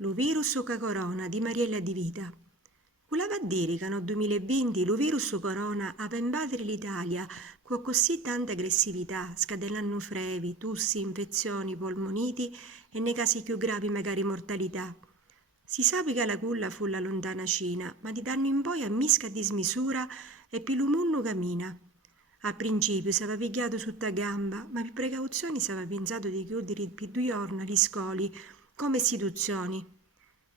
Lo virus che corona di Mariella Di Vita. Voleva dire che nel 2020 lo virus corona ha invadere l'Italia con così tanta aggressività, scatenando frevi, tussi, infezioni, polmoniti e nei casi più gravi magari mortalità. Si sa che la culla fu la lontana Cina, ma di danno in poi a misca a dismisura e più l'umunno cammina. A principio si aveva pigliato sotto gamba, ma per precauzioni si aveva pensato di chiudere per 2 giorni gli scoli come istituzioni.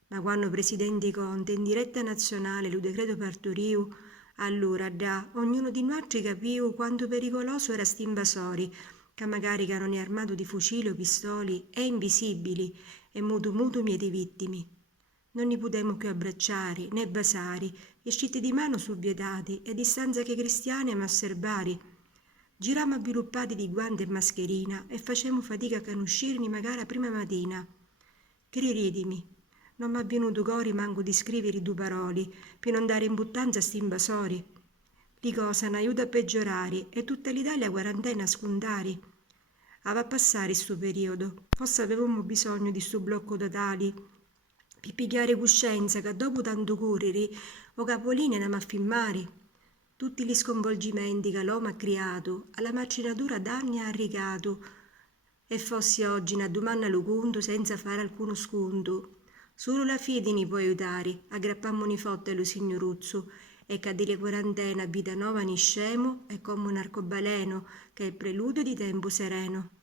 Ma quando Presidente Conte in diretta nazionale lo decreto partoriu, allora da ognuno di noi capiu quanto pericoloso era st'invasori, che magari erano armato di fucili o pistoli e invisibili e mutu mieti vittimi. Non ne potemmo più abbracciare né basari, e scitti di mano subvietati e distanza che cristiane ma osservari. Girammo avviluppati di guanti e mascherina e facemmo fatica a conoscerni magari a prima mattina. Criridimi, non m'ha venuto cori manco di scrivere 2 parole per non dare imbuttanza a sti invasori. Li cosa ne aiuta a peggiorare e tutta l'Italia quarantena a scontare. Ava a passare sto periodo, forse avevamo bisogno di sto blocco totale per pigliare coscienza che dopo tanto correre o capolinea andiamo a filmare. Tutti gli sconvolgimenti che l'uomo ha creato, alla macinatura d'anni ha arricato, e fossi oggi una domanda lo conto senza fare alcuno sconto. Solo la fede ne può aiutare, aggrappammo fotte allo signoruzzo, e cadere quarantena a vita nuova niscemo è come un arcobaleno che è il preludio di tempo sereno.